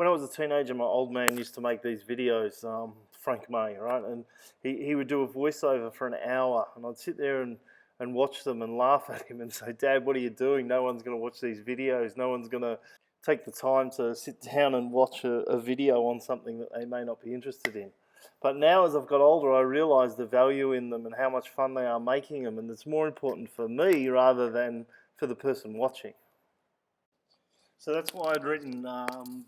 when I was a teenager, my old man used to make these videos, Frank May, right? And he would do a voiceover for an hour, and I'd sit there and watch them and laugh at him and say, Dad, what are you doing? No one's going to watch these videos. No one's going to take the time to sit down and watch a video on something that they may not be interested in. But now as I've got older, I realise the value in them and how much fun they are making them, and it's more important for me rather than for the person watching. So that's why I'd written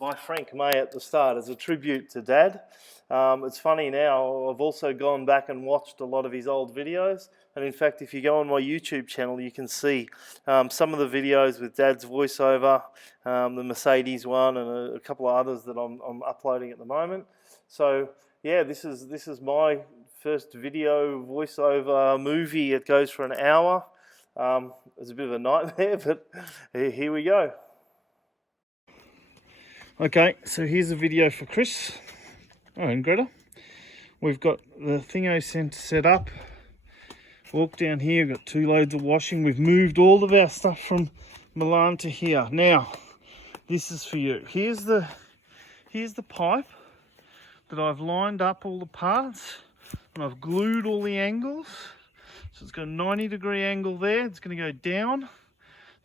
by Frank May at the start as a tribute to Dad. It's funny now, I've also gone back and watched a lot of his old videos, and in fact if you go on my YouTube channel you can see some of the videos with Dad's voiceover, the Mercedes one and a couple of others that I'm uploading at the moment. So yeah, this is my first video voiceover movie. It goes for an hour. It's a bit of a nightmare, but here we go. Okay, so here's a video for Chris and Greta. We've got the thingo set up. Walk down here, we've got 2 loads of washing. We've moved all of our stuff from Milan to here. Now, this is for you. Here's the pipe that I've lined up all the parts, and I've glued all the angles. So it's got a 90-degree angle there. It's going to go down.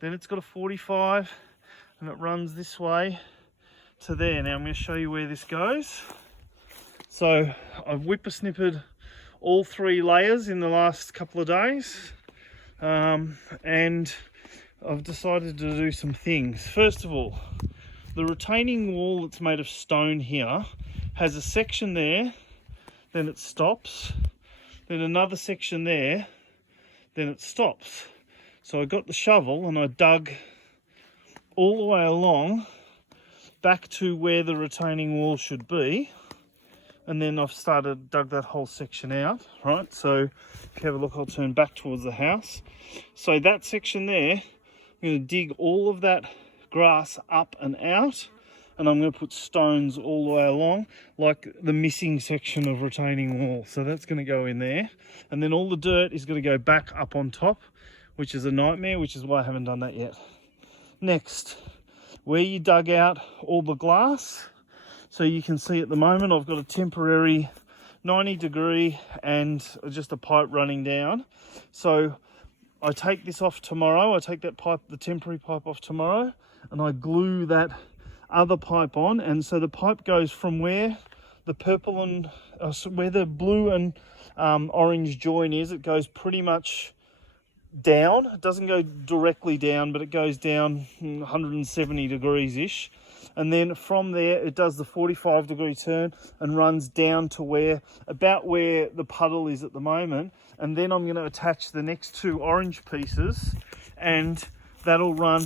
Then it's got a 45, and it runs this way to there. Now I'm going to show you where this goes. So I've whippersnippered all 3 layers in the last couple of days, and I've decided to do some things. First of all, the retaining wall that's made of stone here has a section there, then it stops, then another section there, then it stops. So I got the shovel and I dug all the way along back to where the retaining wall should be, and then I've dug that whole section out, right? So if you have a look, I'll turn back towards the house. So that section there, I'm going to dig all of that grass up and out, and I'm going to put stones all the way along, like the missing section of retaining wall. So that's going to go in there, and then all the dirt is going to go back up on top, which is a nightmare, which is why I haven't done that yet. Next, where you dug out all the glass, so you can see at the moment I've got a temporary 90-degree and just a pipe running down. So I take this off tomorrow, I take that pipe, the temporary pipe off tomorrow, and I glue that other pipe on, and so the pipe goes from where the purple and where the blue and orange join is, it goes pretty much down. It doesn't go directly down, but it goes down 170 degrees ish, and then from there it does the 45-degree turn and runs down to about where the puddle is at the moment, and then I'm going to attach the next 2 orange pieces, and that'll run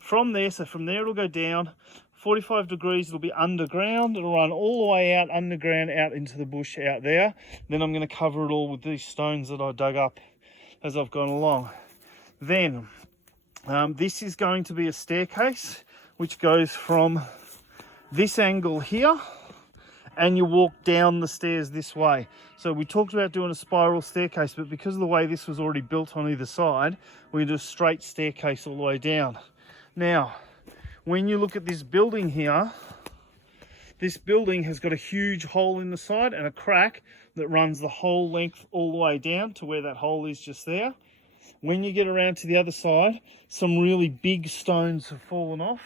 from there. So from there it'll go down 45 degrees, it'll be underground, it'll run all the way out underground, out into the bush out there. Then I'm going to cover it all with these stones that I dug up as I've gone along. Then this is going to be a staircase which goes from this angle here, and you walk down the stairs this way. So we talked about doing a spiral staircase, but because of the way this was already built on either side, we do a straight staircase all the way down. Now, when you look at this building here, this building has got a huge hole in the side and a crack that runs the whole length all the way down to where that hole is just there. When you get around to the other side, some really big stones have fallen off.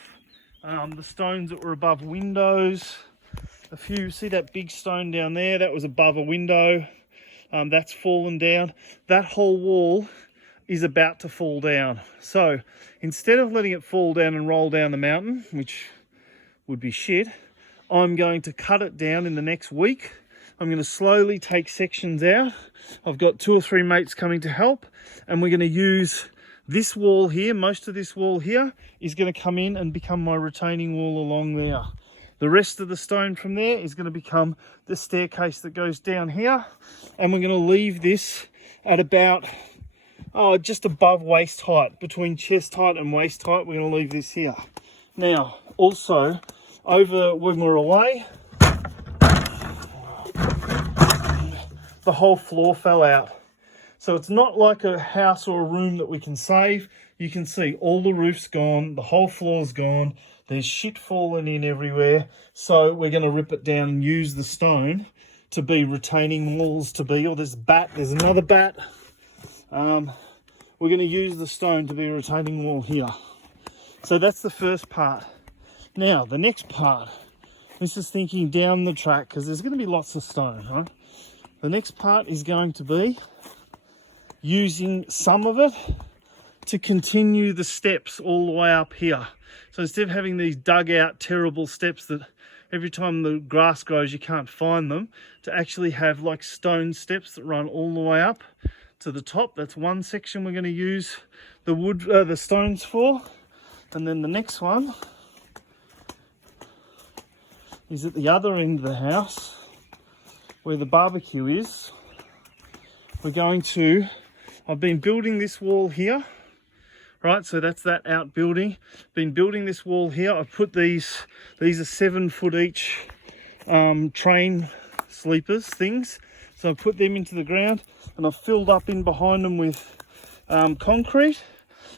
The stones that were above windows, see that big stone down there, that was above a window, that's fallen down. That whole wall is about to fall down. So instead of letting it fall down and roll down the mountain, which would be shit, I'm going to cut it down in the next week. I'm going to slowly take sections out. I've got 2 or 3 mates coming to help, and we're going to use this wall here. Most of this wall here is going to come in and become my retaining wall along there. The rest of the stone from there is going to become the staircase that goes down here, and we're going to leave this at about just above waist height, between chest height and waist height. We're going to leave this here. Now, also, over when we're away, the whole floor fell out. So it's not like a house or a room that we can save. You can see all the roof's gone, the whole floor's gone. There's shit falling in everywhere. So we're going to rip it down and use the stone to be retaining walls to be, or there's another bat. We're going to use the stone to be a retaining wall here. So that's the first part. Now, the next part, this is thinking down the track, because there's going to be lots of stone, right? The next part is going to be using some of it to continue the steps all the way up here. So instead of having these dug out terrible steps that every time the grass grows you can't find them, to actually have like stone steps that run all the way up to the top. That's one section we're going to use the stones for. And then the next one is at the other end of the house where the barbecue is. I've been building this wall here, right? So that's that outbuilding. Been building this wall here. I've put these are 7 foot each train sleepers things. So I put them into the ground and I've filled up in behind them with concrete.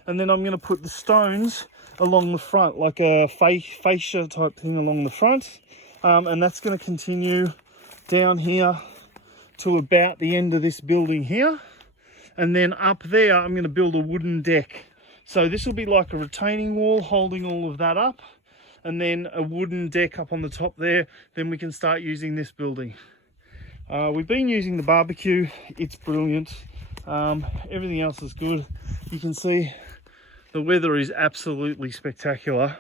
And then I'm going to put the stones along the front, like a fascia type thing along the front. And that's going to continue down here to about the end of this building here. And then up there, I'm going to build a wooden deck. So this will be like a retaining wall holding all of that up. And then a wooden deck up on the top there. Then we can start using this building. We've been using the barbecue. It's brilliant. Everything else is good. You can see the weather is absolutely spectacular.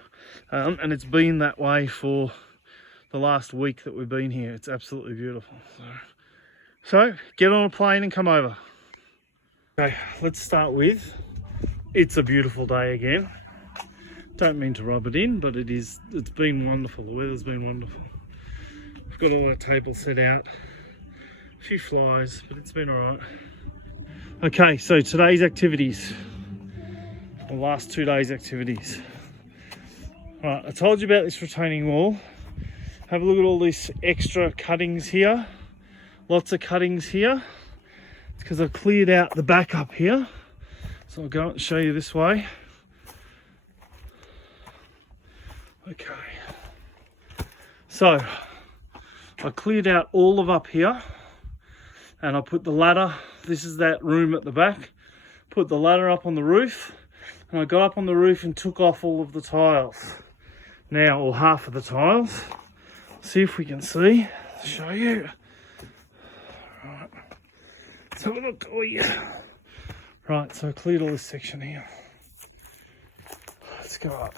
And it's been that way for the last week that we've been here. It's absolutely beautiful. So get on a plane and come over. Okay, let's start with, it's a beautiful day again. Don't mean to rub it in, but it's been wonderful. The weather's been wonderful. We've got all our tables set out, a few flies, but it's been all right. Okay, so today's activities, the last 2 days' activities. All right, I told you about this retaining wall. Have a look at all these extra cuttings here. Lots of cuttings here. It's because I've cleared out the back up here. So I'll go and show you this way. Okay. So I cleared out all of up here and I put the ladder. This is that room at the back. Put the ladder up on the roof and I got up on the roof and took off all of the tiles. Now, or half of the tiles. See if we can see. Show you. Right. Let's have a look. Oh yeah. Right, so I cleared all this section here. Let's go up.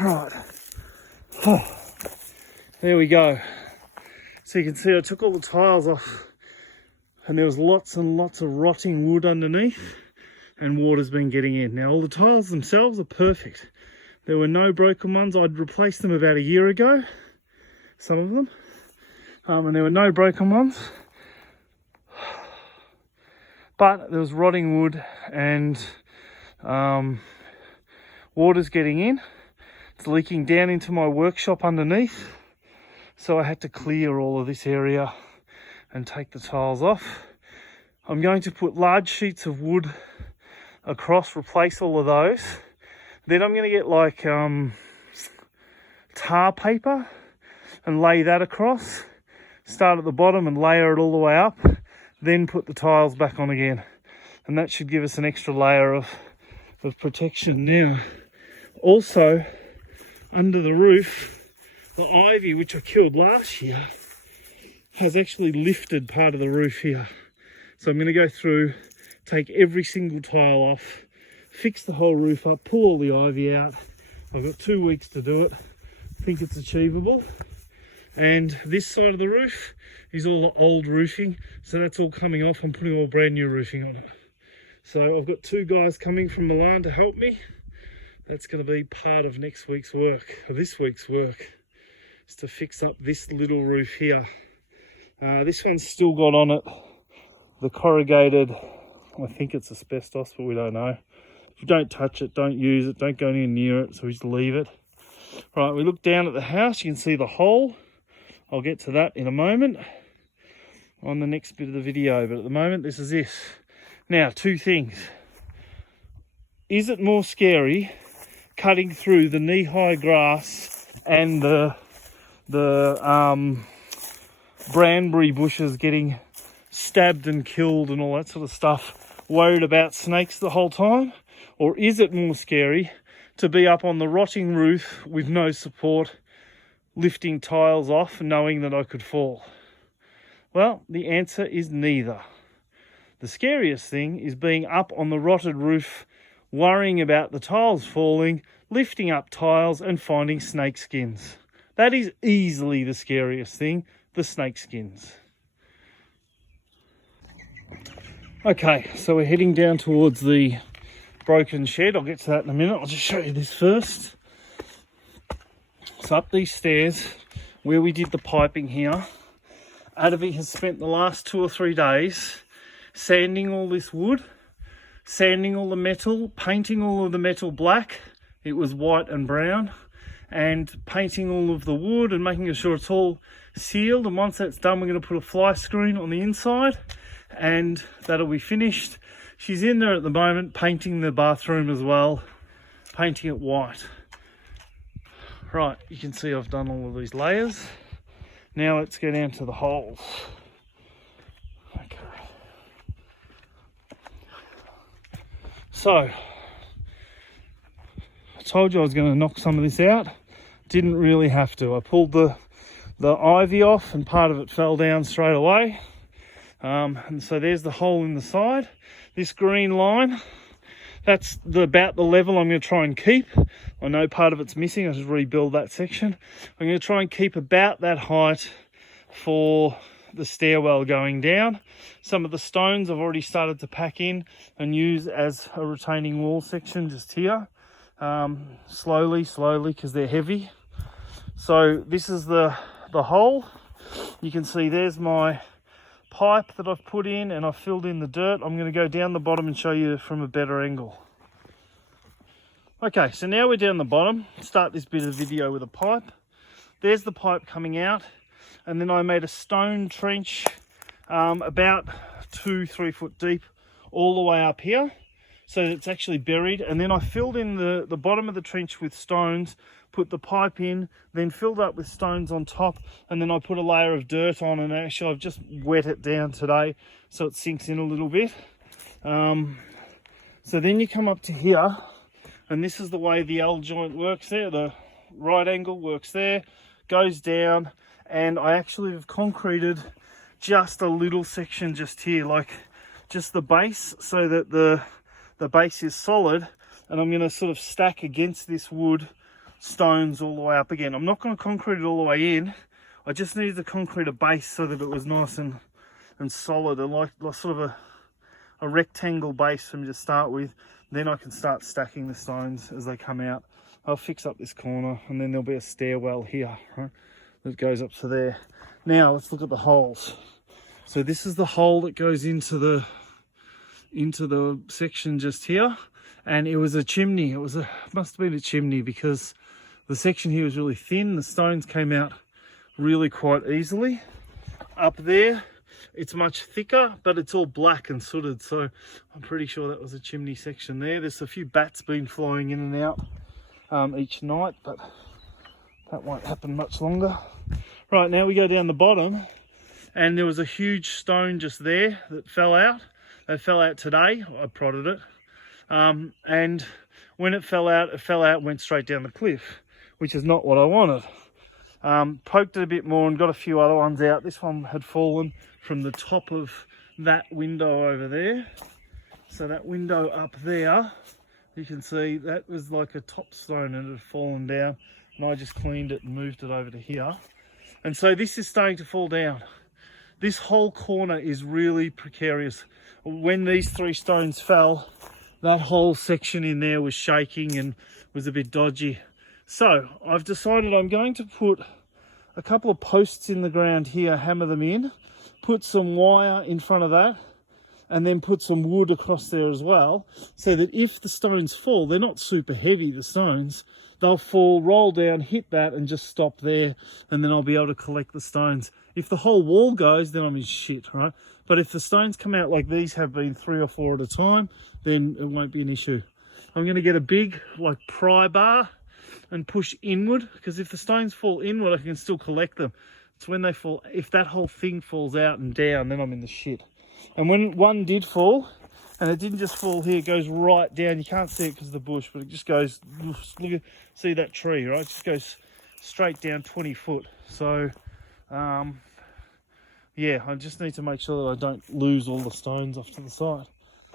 Right. Oh, there we go. So you can see I took all the tiles off and there was lots and lots of rotting wood underneath and water's been getting in. Now all the tiles themselves are perfect. There were no broken ones. I'd replaced them about a year ago, some of them, and there were no broken ones. But there was rotting wood and water's getting in. It's leaking down into my workshop underneath. So I had to clear all of this area and take the tiles off. I'm going to put large sheets of wood across, replace all of those. Then I'm going to get like tar paper and lay that across. Start at the bottom and layer it all the way up. Then put the tiles back on again. And that should give us an extra layer of protection. Now, also under the roof, the ivy, which I killed last year, has actually lifted part of the roof here. So I'm going to go through, take every single tile off, fix the whole roof up, pull all the ivy out. I've got 2 weeks to do it. I think it's achievable. And this side of the roof is all the old roofing, so that's all coming off. I'm putting all brand new roofing on it. So I've got 2 guys coming from Milan to help me. That's going to be part of next week's work, or this week's work, is to fix up this little roof here. This one's still got on it the corrugated, I think it's asbestos, but we don't know. If you don't touch it, don't use it, don't go anywhere near it, so we just leave it. Right, we look down at the house, you can see the hole. I'll get to that in a moment. on the next bit of the video, but at the moment this is this. Now, two things. Is it more scary cutting through the knee-high grass and the branberry bushes, getting stabbed and killed and all that sort of stuff, worried about snakes the whole time? Or is it more scary to be up on the rotting roof with no support, lifting tiles off, knowing that I could fall? Well, the answer is neither. The scariest thing is being up on the rotted roof, worrying about the tiles falling, lifting up tiles and finding snake skins. That is easily the scariest thing, the snake skins. Okay, so we're heading down towards the broken shed. I'll get to that in a minute. I'll just show you this first. So up these stairs, where we did the piping here, Adavi has spent the last 2 or 3 days sanding all this wood, sanding all the metal, painting all of the metal black. It was white and brown, and painting all of the wood and making sure it's all sealed. And once that's done, we're going to put a fly screen on the inside and that'll be finished. She's in there at the moment painting the bathroom as well, painting it white. Right, you can see I've done all of these layers. Now let's go down to the holes. Okay. So, I told you I was going to knock some of this out. Didn't really have to. I pulled the ivy off and part of it fell down straight away. And so there's the hole in the side. This green line, that's about the level I'm going to try and keep. I know part of it's missing. I just rebuild that section. I'm going to try and keep about that height for the stairwell going down. Some of the stones I've already started to pack in and use as a retaining wall section just here. Slowly, because they're heavy. So this is the hole. You can see there's my pipe that I've put in and I've filled in the dirt. I'm going to go down the bottom and show you from a better angle. Okay, so now we're down the bottom. Start this bit of video with a pipe. There's the pipe coming out, and then I made a stone trench about 2-3 foot deep all the way up here, so it's actually buried. And then I filled in the bottom of the trench with stones, put the pipe in, then filled up with stones on top, and then I put a layer of dirt on, and actually I've just wet it down today so it sinks in a little bit. So then you come up to here, and this is the way the L joint works there. The right angle works there, goes down, and I actually have concreted just a little section just here, like just the base, so that the base is solid. And I'm going to sort of stack against this wood stones all the way up again. I'm not going to concrete it all the way in. I just needed to concrete a base so that it was nice and solid, and like sort of a rectangle base for me to start with. Then I can start stacking the stones as they come out. I'll fix up this corner, and then there'll be a stairwell here, right, that goes up to there. Now let's look at the holes. So this is the hole that goes into the section just here, and it was a chimney. Must have been a chimney, because the section here was really thin. The stones came out really quite easily. Up there, it's much thicker, but it's all black and sooted, so I'm pretty sure that was a chimney section there. There's a few bats been flying in and out each night, but that won't happen much longer. Right, now we go down the bottom, and there was a huge stone just there that fell out. It fell out today. I prodded it. And when it fell out, went straight down the cliff, which is not what I wanted. Poked it a bit more and got a few other ones out. This one had fallen from the top of that window over there. So that window up there, you can see that was like a top stone and it had fallen down, and I just cleaned it and moved it over to here. And so this is starting to fall down. This whole corner is really precarious. When these 3 stones fell, that whole section in there was shaking and was a bit dodgy. So I've decided I'm going to put a couple of posts in the ground here, hammer them in, put some wire in front of that, and then put some wood across there as well, so that if the stones fall, they're not super heavy, the stones, they'll fall, roll down, hit that, and just stop there, and then I'll be able to collect the stones If the whole wall goes, then I'm in shit, right? But if the stones come out like these have been 3 or 4 at a time, then it won't be an issue. I'm going to get a big like pry bar and push inward, because if the stones fall inward, I can still collect them. It's when they fall, if that whole thing falls out and down, then I'm in the shit. And when one did fall, and it didn't just fall here, it goes right down. You can't see it because of the bush, but it just goes, look at, see that tree, right? It just goes straight down 20 foot. So, yeah, I just need to make sure that I don't lose all the stones off to the side.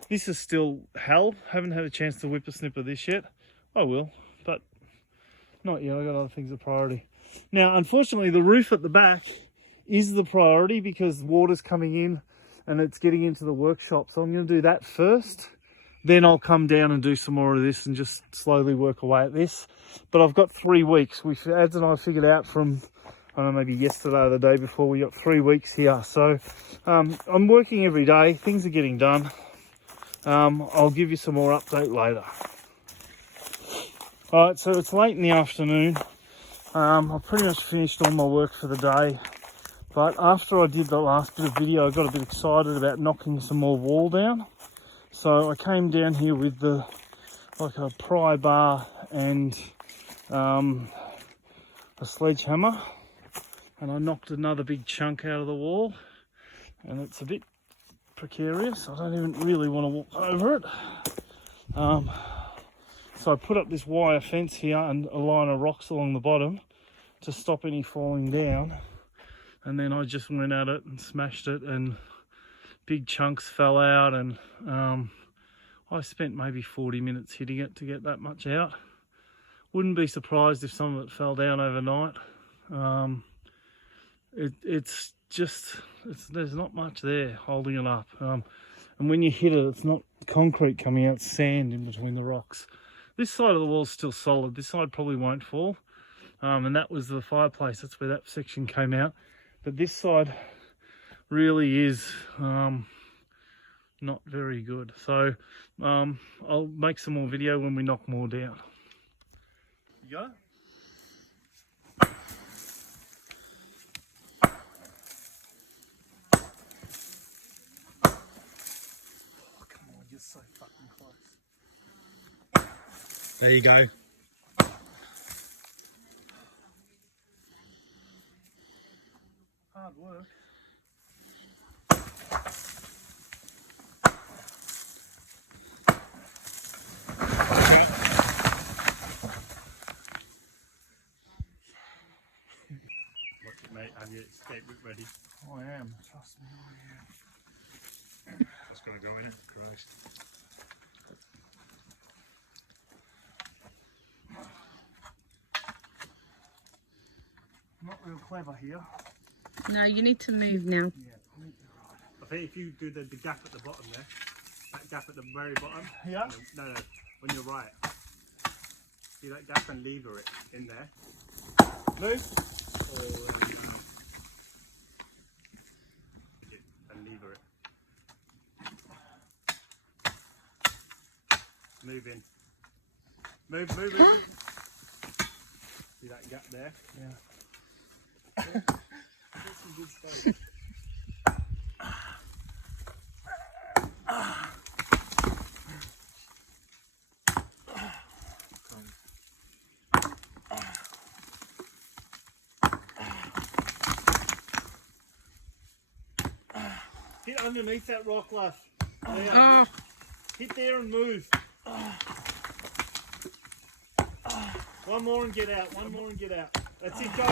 This is still held. Haven't had a chance to whip a snip of this yet. I will, but not yet. I got other things of priority. Now, unfortunately, the roof at the back is the priority because water's coming in and it's getting into the workshop. So I'm going to do that first. Then I'll come down and do some more of this and just slowly work away at this. But I've got 3 weeks. Ads and I figured out from, I don't know, maybe yesterday or the day before, we got 3 weeks here. So I'm working every day. Things are getting done. I'll give you some more update later. All right, so it's late in the afternoon. I've pretty much finished all my work for the day. But after I did the last bit of video, I got a bit excited about knocking some more wall down. So I came down here with like a pry bar and a sledgehammer, and I knocked another big chunk out of the wall, and it's a bit precarious. I don't even really want to walk over it. So I put up this wire fence here and a line of rocks along the bottom to stop any falling down, and then I just went at it and smashed it, and big chunks fell out, and I spent maybe 40 minutes hitting it to get that much out. Wouldn't be surprised if some of it fell down overnight. It's just, there's not much there holding it up. And when you hit it, it's not concrete coming out, it's sand in between the rocks. This side of the wall's still solid. This side probably won't fall. And that was the fireplace. That's where that section came out. But this side really is not very good. So I'll make some more video when we knock more down. You got it? Oh, come on, you're so fucking close. There you go. Hard work. Watch it, mate. Have your escape route ready. I am, trust me, I am. That's going to go in it. Christ. Not real clever here. No, you need to move now. Yeah, I think if you do the gap at the bottom there, that gap at the very bottom. yeah. No, on your right. See that gap and lever it in there. Move. And lever it. Move in. Move. See that gap there? Yeah. That's some good stuff. Hit underneath that rock, lad. Oh, Hit there and move. One more and get out. One more and get out. That's it. Go.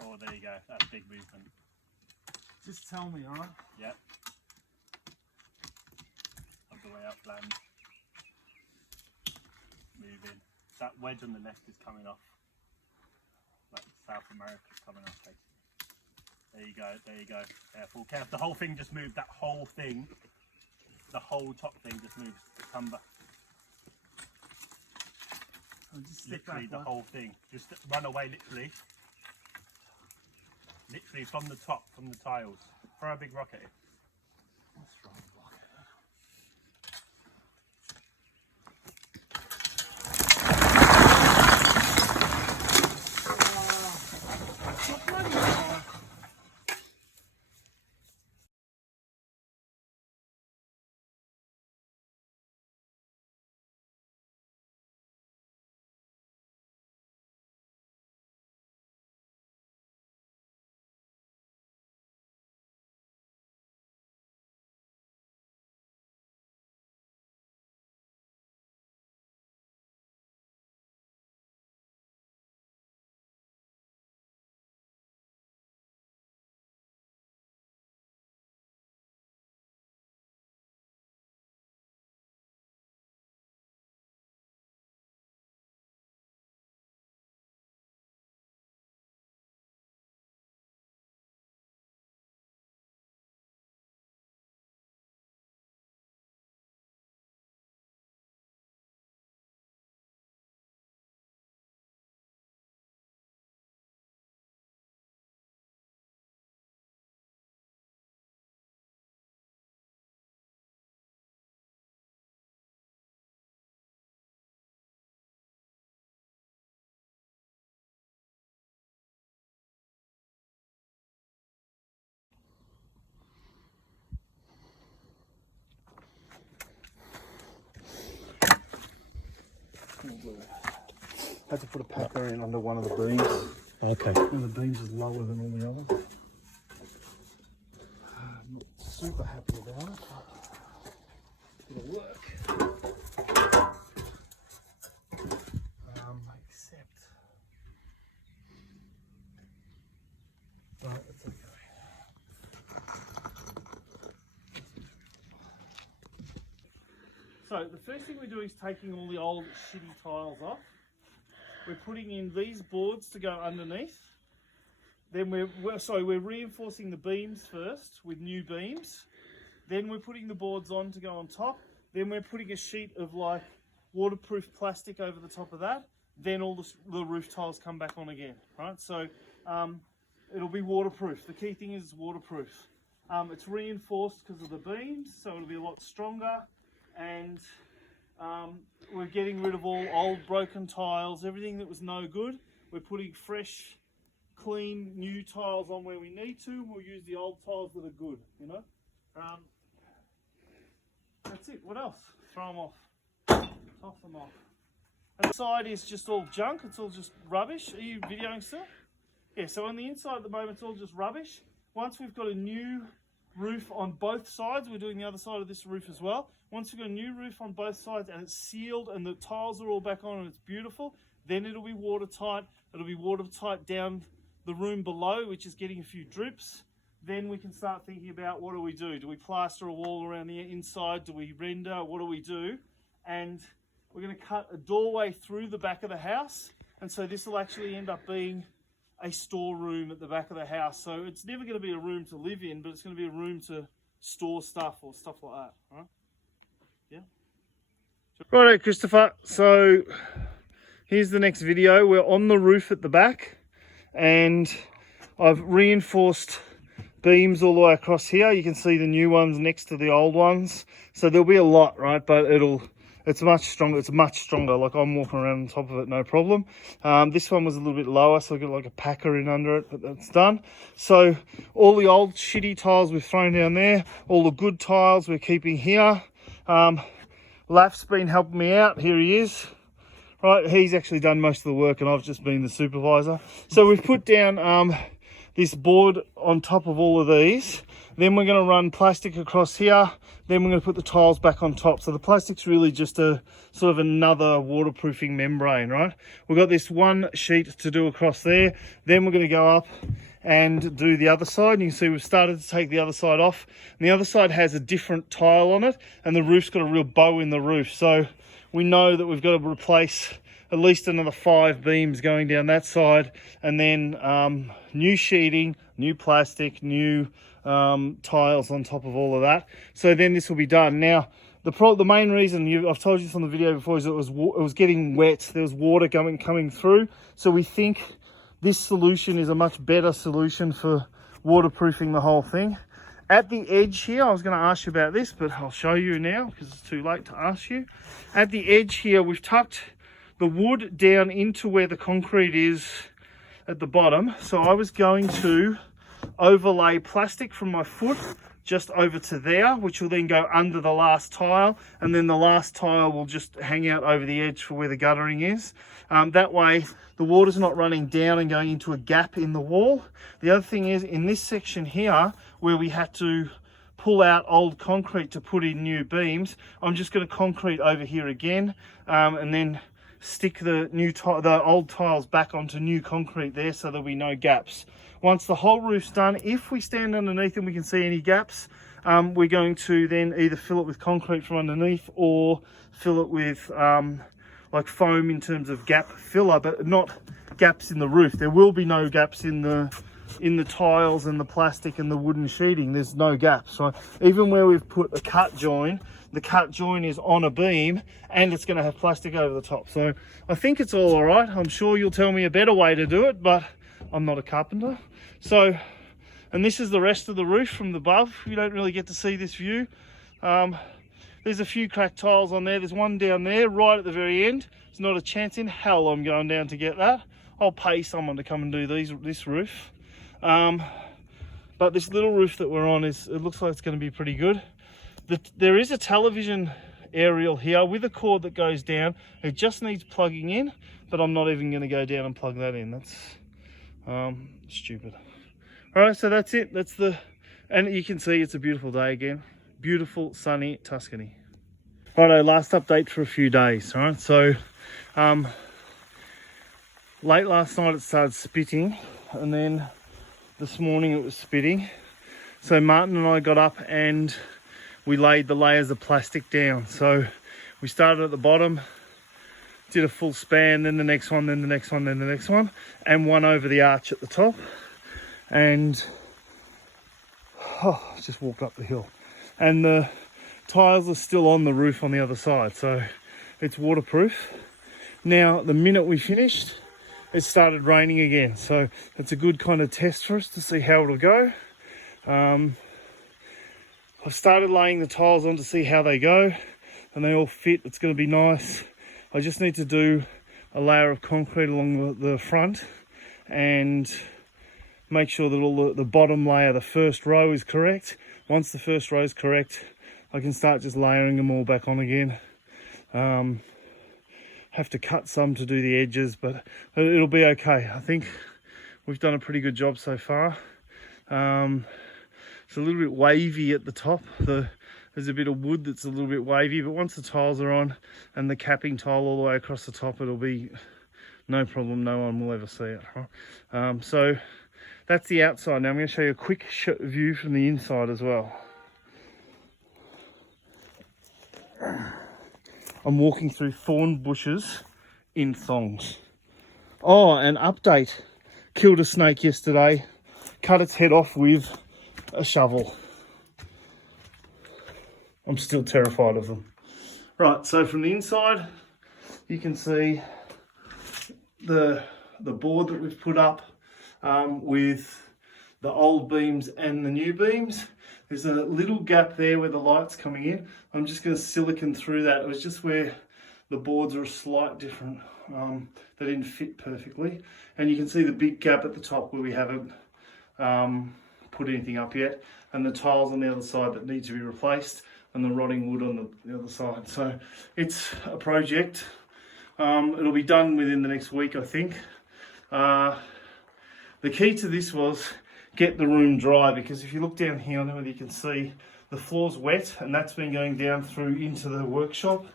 Oh, there you go. That's big movement. Just tell me, alright? Yep. Of the way up land. Moving. That wedge on the left is coming off. Like South America's coming off, basically. There you go. Careful. The whole thing just moved. That whole thing, the whole top thing just moves. Come back. Just Literally the whole thing. Just run away, literally. Literally from the top, from the tiles. Throw a big rock at it. Let's try and block Had to put a packer in under one of the beams. Okay. And the beams is lower than all the others. I'm not super happy about it, but it'll work. Except, it's okay. So the first thing we're doing is taking all the old shitty tiles off. We're putting in these boards to go underneath. Then we're reinforcing the beams first with new beams. Then we're putting the boards on to go on top. Then we're putting a sheet of like waterproof plastic over the top of that. Then all the roof tiles come back on again, right? So it'll be waterproof. The key thing is waterproof. It's reinforced because of the beams, so it'll be a lot stronger. And we're getting rid of all old broken tiles, everything that was no good. We're putting fresh, clean, new tiles on where we need to. We'll use the old tiles that are good, you know. That's it. What else? Throw them off. Toss them off. And the side is just all junk. It's all just rubbish. Are you videoing still? Yeah, so on the inside at the moment it's all just rubbish. Once we've got a new roof on both sides, we're doing the other side of this roof as well. Once we've got a new roof on both sides and it's sealed and the tiles are all back on and it's beautiful, then it'll be watertight. It'll be watertight down the room below, which is getting a few drips. Then we can start thinking about what do we do? Do we plaster a wall around the inside? Do we render? What do we do? And we're going to cut a doorway through the back of the house. And so this will actually end up being a storeroom at the back of the house. So it's never going to be a room to live in, but it's going to be a room to store stuff or stuff like that, right? Yeah. Righto, Christopher. So here's the next video. We're on the roof at the back and I've reinforced beams all the way across here. You can see the new ones next to the old ones. So there'll be a lot, right? But it's much stronger. It's much stronger. Like I'm walking around on top of it, no problem. This one was a little bit lower, so I got like a packer in under it, but that's done. So all the old shitty tiles we've thrown down there, all the good tiles we're keeping here. Laf's been helping me out. Here he is. Right, he's actually done most of the work and I've just been the supervisor. So we've put down this board on top of all of these. Then we're going to run plastic across here. Then we're going to put the tiles back on top. So the plastic's really just a sort of another waterproofing membrane, right? We've got this one sheet to do across there. Then we're going to go up and do the other side. And you can see we've started to take the other side off. And the other side has a different tile on it and the roof's got a real bow in the roof. So we know that we've got to replace at least another 5 beams going down that side, and then new sheeting, new plastic, new tiles on top of all of that. So then this will be done. Now, the main reason, I've told you this on the video before, is it was getting wet. There was water coming through. So we think this solution is a much better solution for waterproofing the whole thing. At the edge here, I was going to ask you about this, but I'll show you now because it's too late to ask you. At the edge here, we've tucked the wood down into where the concrete is at the bottom. So I was going to overlay plastic from my foot just over to there, which will then go under the last tile, and then the last tile will just hang out over the edge for where the guttering is. That way the water's not running down and going into a gap in the wall. The other thing is, in this section here where we had to pull out old concrete to put in new beams, I'm just going to concrete over here again, and then stick the old tiles back onto new concrete there, so there'll be no gaps. Once the whole roof's done, if we stand underneath and we can see any gaps, we're going to then either fill it with concrete from underneath or fill it with like foam in terms of gap filler, but not gaps in the roof. There will be no gaps in the tiles and the plastic and the wooden sheeting. There's no gaps, right? Even where we've put a cut join, the cut join is on a beam and it's going to have plastic over the top. So I think it's all right. I'm sure you'll tell me a better way to do it, but I'm not a carpenter. So, and this is the rest of the roof from above. You don't really get to see this view. There's a few cracked tiles on there. There's one down there right at the very end. There's not a chance in hell I'm going down to get that. I'll pay someone to come and do this roof. But this little roof that we're on, it looks like it's going to be pretty good. There is a television aerial here with a cord that goes down. It just needs plugging in. but I'm not even going to go down and plug that in. That's stupid. All right, so that's it. And you can see it's a beautiful day again. Beautiful, sunny Tuscany. Righto, last update for a few days. All right, so late last night it started spitting, and then this morning it was spitting. So Martin and I got up and we laid the layers of plastic down. So we started at the bottom, did a full span, then the next one, then the next one, then the next one, and one over the arch at the top. And just walked up the hill. And the tiles are still on the roof on the other side, so it's waterproof. Now, the minute we finished, it started raining again. So it's a good kind of test for us to see how it'll go. I've started laying the tiles on to see how they go, and they all fit. It's going to be nice. I just need to do a layer of concrete along the front and make sure that all the bottom layer, the first row, is correct. Once the first row is correct, I can start just layering them all back on again. Have to cut some to do the edges, but it'll be okay. I think we've done a pretty good job so far. It's a little bit wavy at the top. There's a bit of wood that's a little bit wavy, but once the tiles are on and the capping tile all the way across the top, it'll be no problem. No one will ever see it. So that's the outside. Now I'm going to show you a quick view from the inside as well. I'm walking through thorn bushes in thongs. Oh, an update. Killed a snake yesterday. Cut its head off with a shovel. I'm still terrified of them. Right, so from the inside, you can see the board that we've put up with the old beams and the new beams. There's a little gap there where the light's coming in. I'm just going to silicone through that. It was just where the boards are a slight different. They didn't fit perfectly. And you can see the big gap at the top where we haven't put anything up yet. And the tiles on the other side that need to be replaced. And the rotting wood on the other side. So it's a project. It'll be done within the next week, I think. The key to this was get the room dry, because if you look down here, I don't know whether you can see, the floor's wet, and that's been going down through into the workshop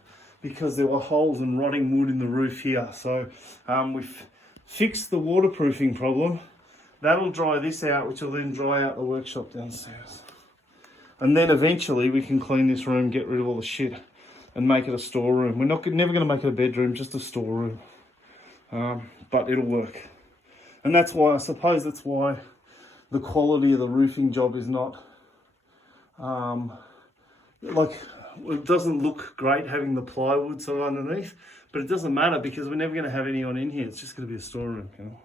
because there were holes and rotting wood in the roof here. So we've fixed the waterproofing problem. That'll dry this out, which will then dry out the workshop downstairs. And then eventually we can clean this room, get rid of all the shit and make it a storeroom. We're never going to make it a bedroom, just a storeroom. But it'll work. And that's why, I suppose that's why the quality of the roofing job is not, it doesn't look great having the plywood sort of underneath, but it doesn't matter because we're never going to have anyone in here. It's just going to be a storeroom, you know.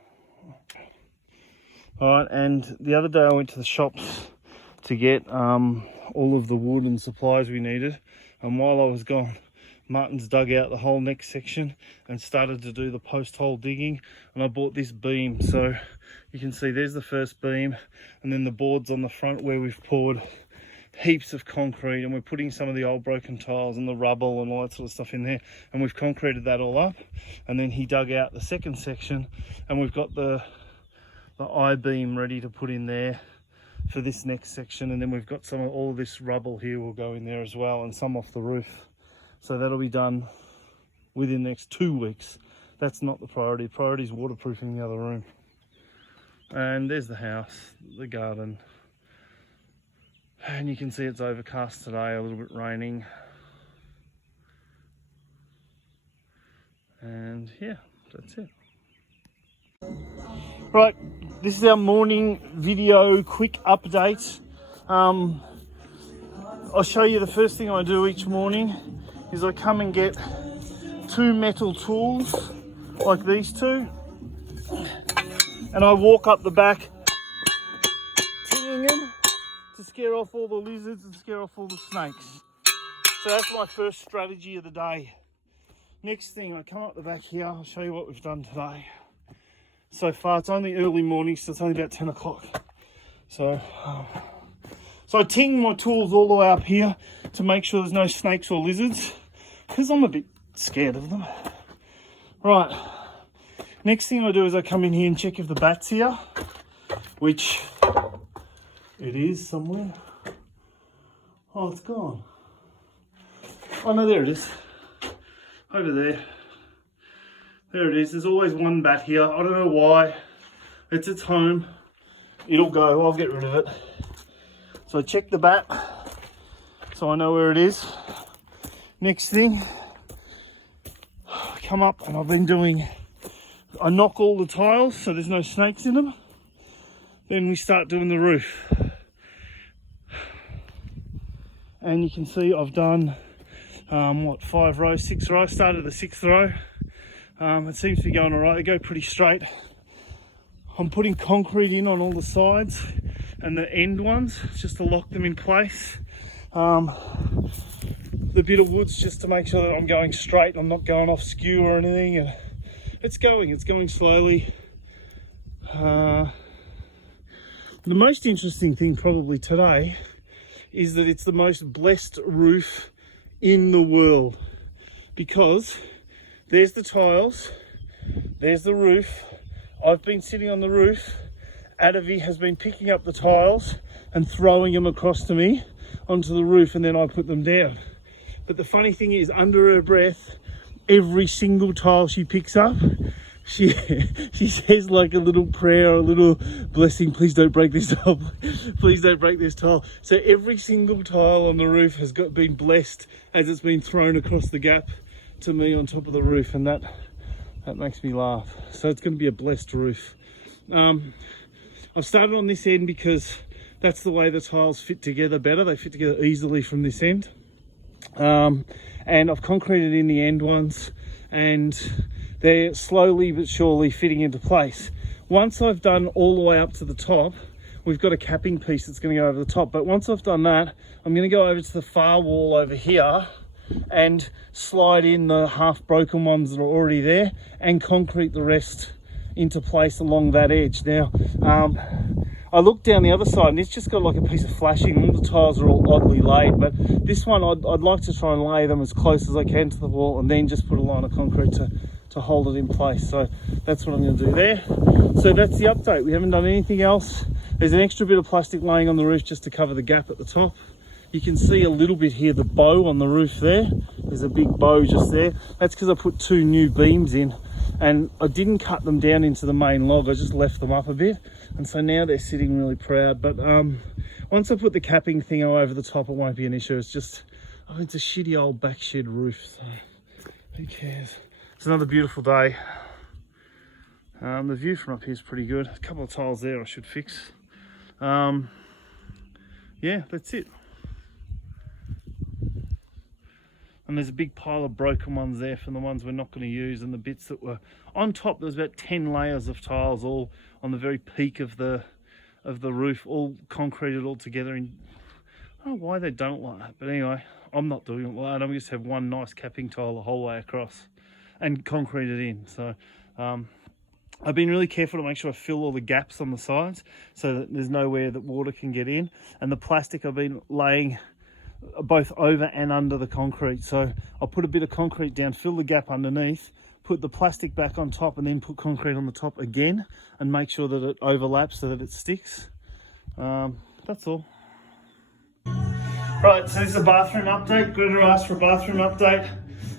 All right, and the other day I went to the shops to get all of the wood and supplies we needed, and while I was gone, Martin's dug out the whole next section and started to do the post hole digging, and I bought this beam. So you can see there's the first beam, and then the boards on the front where we've poured heaps of concrete, and we're putting some of the old broken tiles and the rubble and all that sort of stuff in there, and we've concreted that all up. And then he dug out the second section, and we've got the I-beam ready to put in there for this next section. And then we've got some of all this rubble here will go in there as well, and some off the roof. So that'll be done within the next 2 weeks. That's not the priority. The priority is waterproofing the other room. And there's the house, the garden. And you can see it's overcast today, a little bit raining. And yeah, that's it. Right, this is our morning video quick update. I'll show you the first thing I do each morning is I come and get 2 metal tools like these two, and I walk up the back tinging them to scare off all the lizards and scare off all the snakes. So that's my first strategy of the day. Next thing, I come up the back here, I'll show you what we've done today. So far it's only early morning, so it's only about 10 o'clock. So I ting my tools all the way up here to make sure there's no snakes or lizards, because I'm a bit scared of them. Right, Next thing I do is I come in here and check if the bat's here, which it is somewhere. Oh, it's gone. Oh no, there it is. Over there. There it is. There's always one bat here. I don't know why. It's its home. It'll go. I'll get rid of it. So I check the bat so I know where it is. Next thing, I come up and I've been doing, I knock all the tiles so there's no snakes in them. Then we start doing the roof. And you can see I've done, 5 rows, 6 rows. Started the 6th row. It seems to be going all right. They go pretty straight. I'm putting concrete in on all the sides and the end ones just to lock them in place. The bit of wood's just to make sure that I'm going straight. I'm not going off skew or anything. And it's going slowly. The most interesting thing probably today is that it's the most blessed roof in the world, because there's the tiles, there's the roof. I've been sitting on the roof. Adavi has been picking up the tiles and throwing them across to me onto the roof, and then I put them down. But the funny thing is, under her breath, every single tile she picks up, she says like a little prayer, a little blessing. Please don't break this tile. Please don't break this tile. So every single tile on the roof has been blessed as it's been thrown across the gap to me on top of the roof, and that makes me laugh. So it's going to be a blessed roof. I've started on this end because that's the way the tiles fit together better. They fit together easily from this end. And I've concreted in the end ones, and they're slowly but surely fitting into place. Once I've done all the way up to the top, we've got a capping piece that's going to go over the top. But once I've done that, I'm going to go over to the far wall over here and slide in the half broken ones that are already there and concrete the rest into place along that edge. Now, I looked down the other side and it's just got like a piece of flashing. All the tiles are all oddly laid, but this one I'd like to try and lay them as close as I can to the wall and then just put a line of concrete to hold it in place. So that's what I'm going to do there. So that's the update. We haven't done anything else. There's an extra bit of plastic laying on the roof just to cover the gap at the top. You can see a little bit here, the bow on the roof there. There's a big bow just there. That's because I put 2 new beams in and I didn't cut them down into the main log. I just left them up a bit. And so now they're sitting really proud. But once I put the capping thing over the top, it won't be an issue. It's just, it's a shitty old back shed roof. So who cares? It's another beautiful day. The view from up here is pretty good. A couple of tiles there I should fix. Yeah, that's it. And there's a big pile of broken ones there from the ones we're not going to use, and the bits that were on top. There was about 10 layers of tiles, all on the very peak of the roof, all concreted all together. And I don't know why they don't like that, but anyway, I'm not doing it like that. I'm just have one nice capping tile the whole way across and concrete it in. So I've been really careful to make sure I fill all the gaps on the sides so that there's nowhere that water can get in. And the plastic I've been laying both over and under the concrete. So I'll put a bit of concrete down, fill the gap underneath, put the plastic back on top, and then put concrete on the top again and make sure that it overlaps so that it sticks. That's all. Right, so this is a bathroom update. Greta asked for a bathroom update.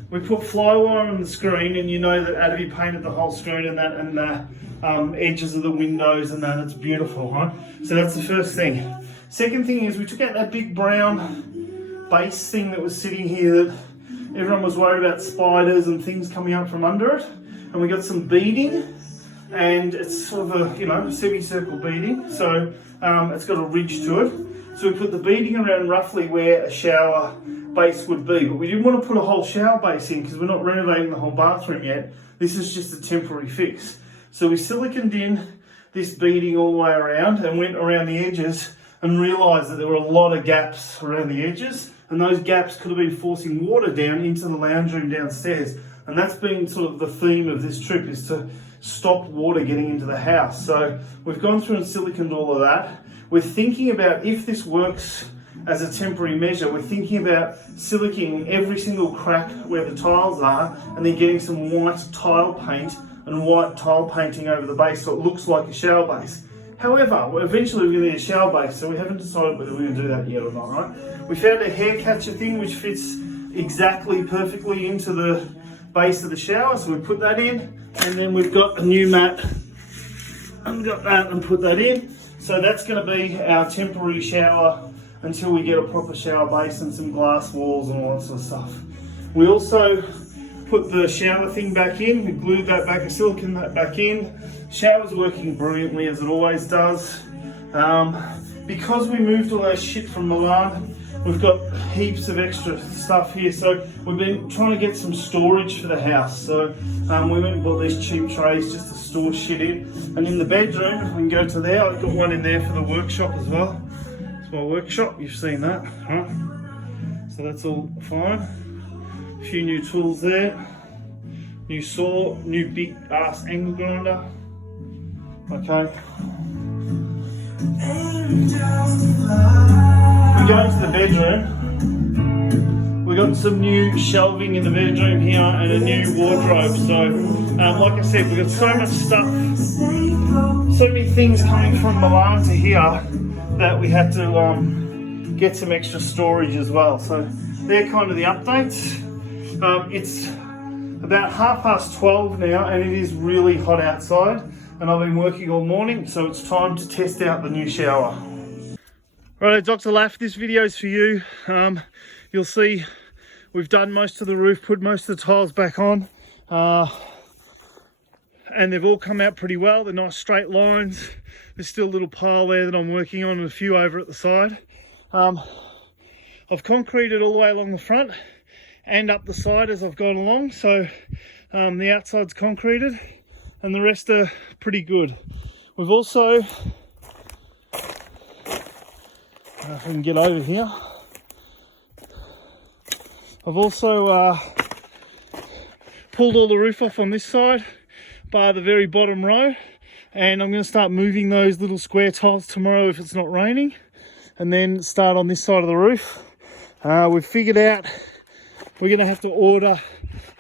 We put flywire on the screen, and you know that Adavi painted the whole screen and that, and the edges of the windows and that. It's beautiful, right? So that's the first thing. Second thing is we took out that big brown base thing that was sitting here that everyone was worried about spiders and things coming up from under it. And we got some beading, and it's sort of a, semicircle beading. So it's got a ridge to it. So we put the beading around roughly where a shower base would be, but we didn't want to put a whole shower base in because we're not renovating the whole bathroom yet. This is just a temporary fix. So we siliconed in this beading all the way around and went around the edges and realised that there were a lot of gaps around the edges, and those gaps could have been forcing water down into the lounge room downstairs. And that's been sort of the theme of this trip, is to stop water getting into the house. So we've gone through and siliconed all of that. We're thinking about, if this works as a temporary measure, we're thinking about siliconing every single crack where the tiles are and then getting some white tile paint and white tile painting over the base so it looks like a shower base. However, eventually we're going to need a shower base, so we haven't decided whether we're going to do that yet or not, right? We found a hair catcher thing which fits exactly perfectly into the base of the shower, so we put that in, and then we've got a new mat and got that and put that in. So that's going to be our temporary shower until we get a proper shower base and some glass walls and all that sort of stuff. We also put the shower thing back in, we glued that back, a silicone that back in. Shower's working brilliantly as it always does. Because we moved all our shit from Milan, we've got heaps of extra stuff here, so we've been trying to get some storage for the house. So we went and bought these cheap trays just to store shit in. And in the bedroom, we can go to there. I've got one in there for the workshop as well. It's my workshop, you've seen that, right? So that's all fine. A few new tools there. New saw, new big ass angle grinder. Okay. We go into the bedroom. We got some new shelving in the bedroom here and a new wardrobe. So, like I said, we got so much stuff, so many things coming from Milan to here that we had to get some extra storage as well. So they're kind of the updates. It's about 12:30 now, and it is really hot outside. And I've been working all morning, so it's time to test out the new shower. Righto, Dr. Laff, this video is for you. You'll see we've done most of the roof, put most of the tiles back on, and they've all come out pretty well. They're nice straight lines. There's still a little pile there that I'm working on and a few over at the side. I've concreted all the way along the front and up the side as I've gone along, so the outside's concreted and the rest are pretty good. We've also, if I can get over here, I've also pulled all the roof off on this side, bar the very bottom row, and I'm going to start moving those little square tiles tomorrow if it's not raining, and then start on this side of the roof. We've figured out we're going to have to order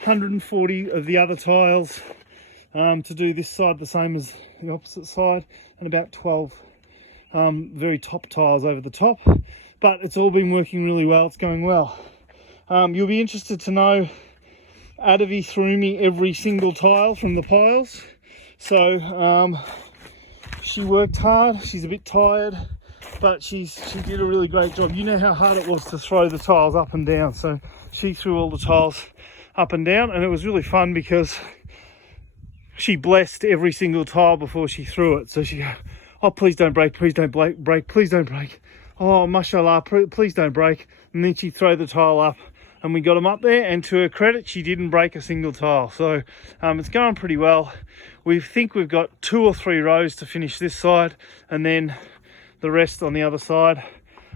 140 of the other tiles to do this side the same as the opposite side, and about 12 very top tiles over the top, but it's all been working really well. It's going well. You'll be interested to know Adavi threw me every single tile from the piles, so she worked hard. She's a bit tired, but she did a really great job. You know how hard it was to throw the tiles up and down, so she threw all the tiles up and down, and it was really fun because she blessed every single tile before she threw it. So she go, oh, please don't break, please don't break, please don't break. Oh, mashallah, please don't break. And then she'd throw the tile up and we got them up there. And to her credit, she didn't break a single tile. So it's going pretty well. We think we've got 2 or 3 rows to finish this side and then the rest on the other side.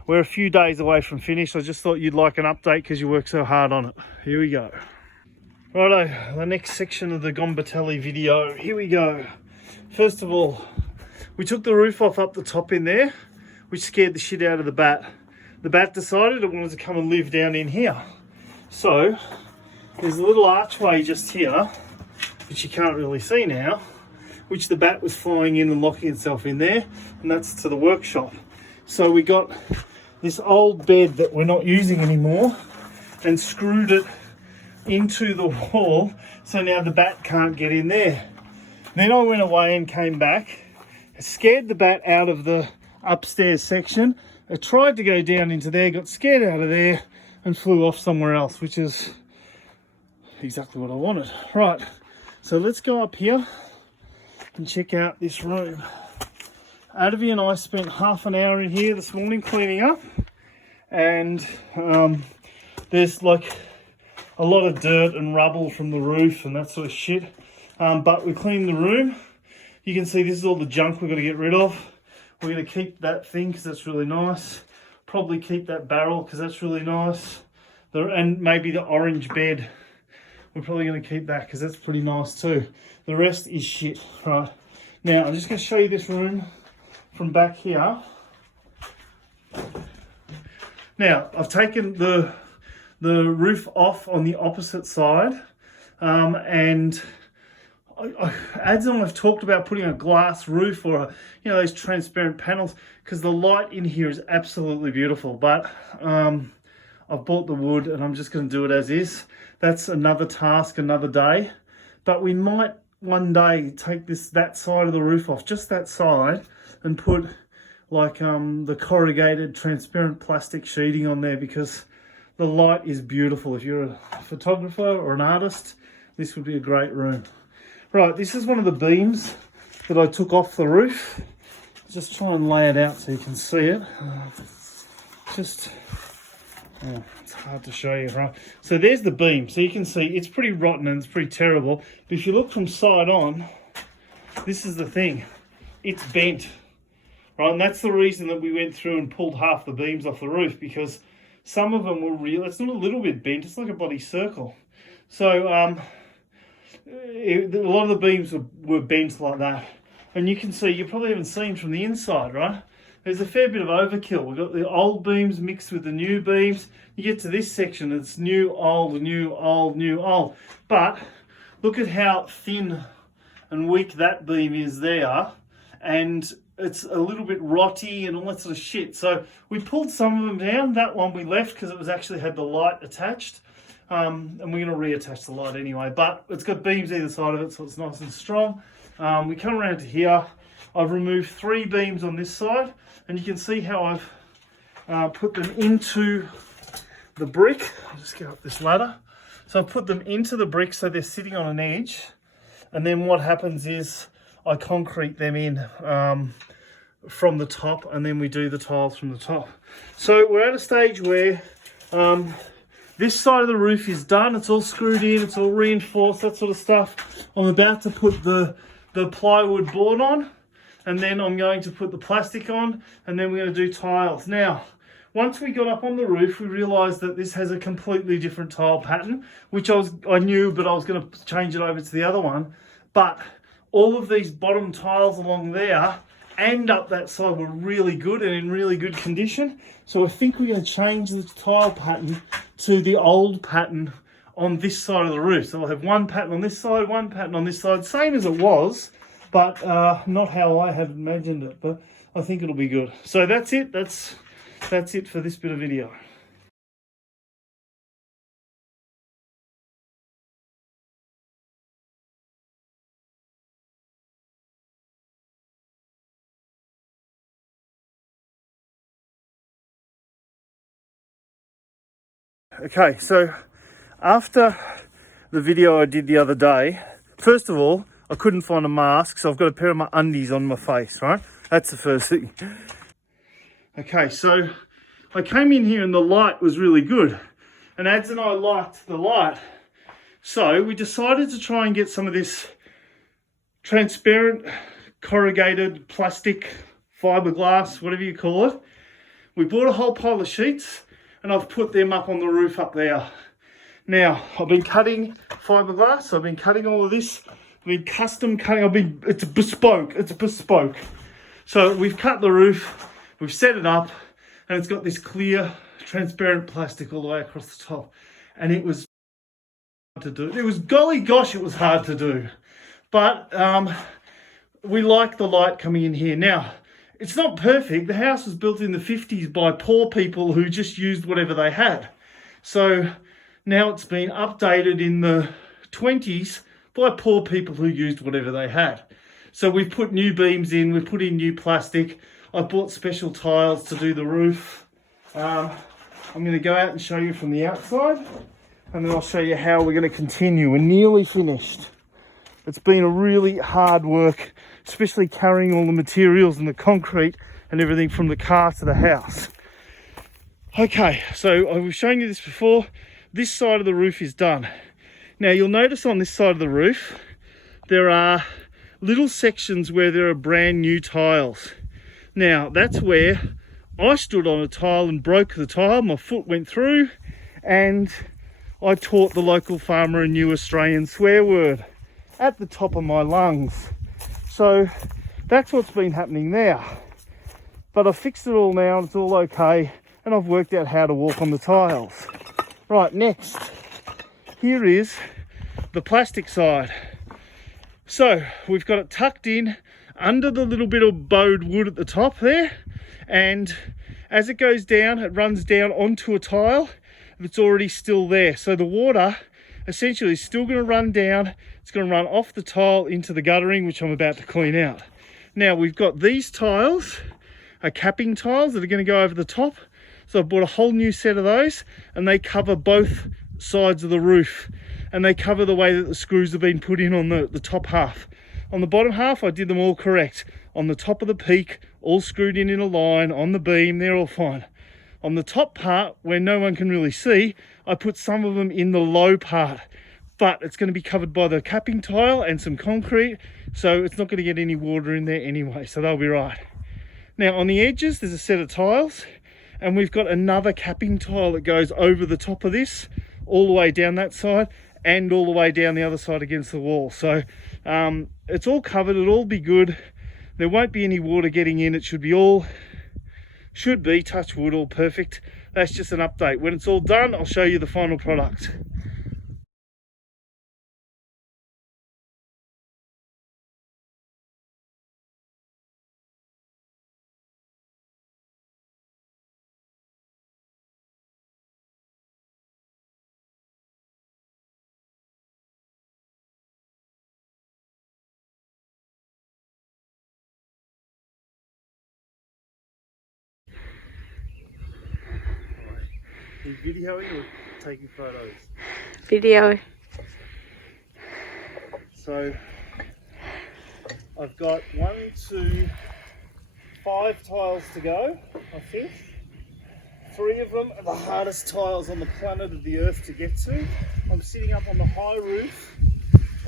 We're a few days away from finish. I just thought you'd like an update because you worked so hard on it. Here we go. Righto, the next section of the Gombatelli video. Here we go. First of all, we took the roof off up the top in there, which scared the shit out of the bat. The bat decided it wanted to come and live down in here. So, there's a little archway just here, which you can't really see now, which the bat was flying in and locking itself in there, and that's to the workshop. So we got this old bed that we're not using anymore and screwed it into the wall, so now the bat can't get in there. Then I went away and came back, scared the bat out of the upstairs section. It tried to go down into there, got scared out of there and flew off somewhere else, which is exactly what I wanted. Right, so let's go up here and check out this room. Adavi and I spent half an hour in here this morning cleaning up, and there's like a lot of dirt and rubble from the roof and that sort of shit, but we cleaned the room. You can see this is all the junk we've got to get rid of. We're going to keep that thing because that's really nice. Probably keep that barrel because that's really nice. And maybe the orange bed, we're probably going to keep that because that's pretty nice too. The rest is shit. Right, now I'm just going to show you this room from back here. Now I've taken the roof off on the opposite side, and Ads and I have talked about putting a glass roof or those transparent panels, because the light in here is absolutely beautiful. But I've bought the wood and I'm just going to do it as is. That's another task, another day. But we might one day take that side of the roof off, just that side, and put like the corrugated transparent plastic sheeting on there, because the light is beautiful. If you're a photographer or an artist, this would be a great room. Right, this is one of the beams that I took off the roof. Just try and lay it out so you can see it. It's hard to show you, right? So there's the beam. So you can see it's pretty rotten and it's pretty terrible. But if you look from side on, this is the thing. It's bent, right? And that's the reason that we went through and pulled half the beams off the roof, because some of them were real. It's not a little bit bent. It's like a bloody circle. So a lot of the beams were bent like that. And you can see, you probably haven't seen from the inside, right? There's a fair bit of overkill. We've got the old beams mixed with the new beams. You get to this section, it's new, old, new, old, new, old. But look at how thin and weak that beam is there. And it's a little bit rotty and all that sort of shit. So we pulled some of them down. That one we left because it was actually had the light attached. And we're going to reattach the light anyway. But it's got beams either side of it, so it's nice and strong. We come around to here. I've removed 3 beams on this side, and you can see how I've put them into the brick. I'll just get up this ladder. So I've put them into the brick so they're sitting on an edge, and then what happens is I concrete them in from the top, and then we do the tiles from the top. So we're at a stage where this side of the roof is done. It's all screwed in, it's all reinforced, that sort of stuff. I'm about to put the plywood board on, and then I'm going to put the plastic on, and then we're going to do tiles. Now, once we got up on the roof, we realised that this has a completely different tile pattern, which I knew, but I was going to change it over to the other one. But all of these bottom tiles along there and up that side were really good and in really good condition. So I think we're going to change the tile pattern to the old pattern on this side of the roof. So I'll have one pattern on this side, one pattern on this side, same as it was, but not how I had imagined it. But I think it'll be good. So that's it. That's it for this bit of video. Okay, so after the video I did the other day, first of all, I couldn't find a mask, so I've got a pair of my undies on my face, right? That's the first thing. Okay, so I came in here and the light was really good. And Ads and I liked the light. So we decided to try and get some of this transparent, corrugated, plastic, fiberglass, whatever you call it. We bought a whole pile of sheets, and I've put them up on the roof up there. Now, I've been cutting fiberglass, so I've been cutting all of this. I've been custom cutting, it's bespoke. So we've cut the roof, we've set it up, and it's got this clear, transparent plastic all the way across the top. And it was hard to do. It was, golly gosh, it was hard to do. But we like the light coming in here. Now, it's not perfect. The house was built in the 50s by poor people who just used whatever they had. So now it's been updated in the 20s by poor people who used whatever they had. So we've put new beams in, we've put in new plastic. I've bought special tiles to do the roof. I'm going to go out and show you from the outside, and then I'll show you how we're going to continue. We're nearly finished. It's been a really hard work, especially carrying all the materials and the concrete and everything from the car to the house. Okay, so I was showing you this before. This side of the roof is done. Now you'll notice on this side of the roof, there are little sections where there are brand new tiles. Now that's where I stood on a tile and broke the tile. My foot went through, and I taught the local farmer a new Australian swear word at the top of my lungs. So that's what's been happening there. But I've fixed it all now, and it's all okay, and I've worked out how to walk on the tiles. Right, next, here is the plastic side. So we've got it tucked in under the little bit of bowed wood at the top there, and as it goes down, it runs down onto a tile that's already still there. So the water essentially is still going to run down. It's going to run off the tile into the guttering, which I'm about to clean out. Now we've got these tiles, capping tiles that are going to go over the top. So I've bought a whole new set of those, and they cover both sides of the roof, and they cover the way that the screws have been put in on the top half. On the bottom half, I did them all correct. On the top of the peak, all screwed in a line. On the beam, they're all fine. On the top part, where no one can really see, I put some of them in the low part, but it's going to be covered by the capping tile and some concrete, so it's not going to get any water in there anyway, so they'll be right. Now on the edges, there's a set of tiles, and we've got another capping tile that goes over the top of this, all the way down that side, and all the way down the other side against the wall. So it's all covered, it'll all be good. There won't be any water getting in. It should be, touch wood, all perfect. That's just an update. When it's all done, I'll show you the final product. Are you videoing or taking photos? Video. So I've got 1, 2, 5 tiles to go, I think. 3 of them are the hardest tiles on the planet of the earth to get to. I'm sitting up on the high roof